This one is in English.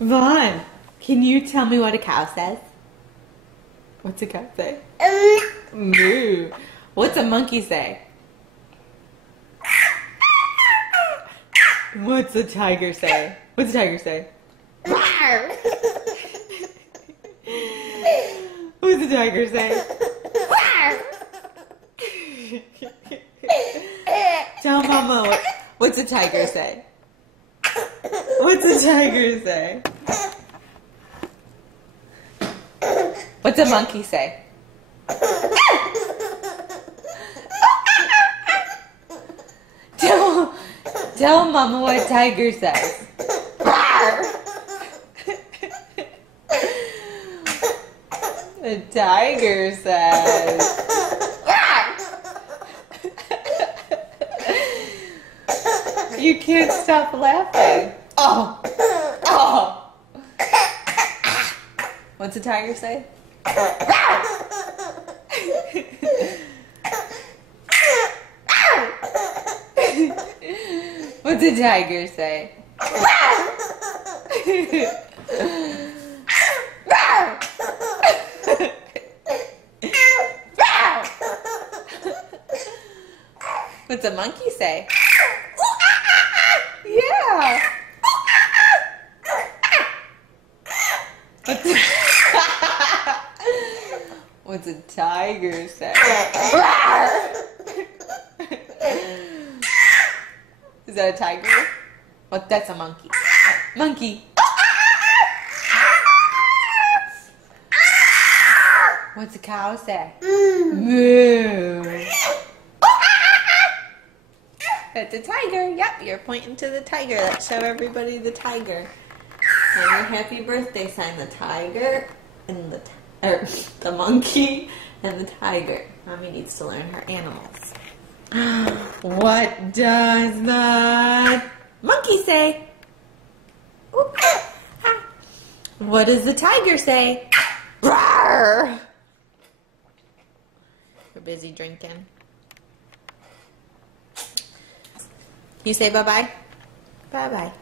Vaughn, can you tell me what a cow says? What's a cow say? Moo. What's a monkey say? What's a tiger say? What's a tiger say? What's a tiger say? Tell Mama what's a tiger say? What's a tiger say? What's a monkey say? Tell Mama what tiger says. The tiger says. You can't stop laughing. Oh. What's a tiger say? What's a tiger say? What's a monkey say? Yeah. What's a tiger say? Is that a tiger? What? That's a monkey. Monkey. What's a cow say? Moo. That's a tiger. Yep, you're pointing to the tiger. Let's show everybody the tiger. And your happy birthday sign, the tiger and the monkey and the tiger. Mommy needs to learn her animals. What does the monkey say? What does the tiger say? Roar! We're busy drinking. You say bye-bye? Bye-bye.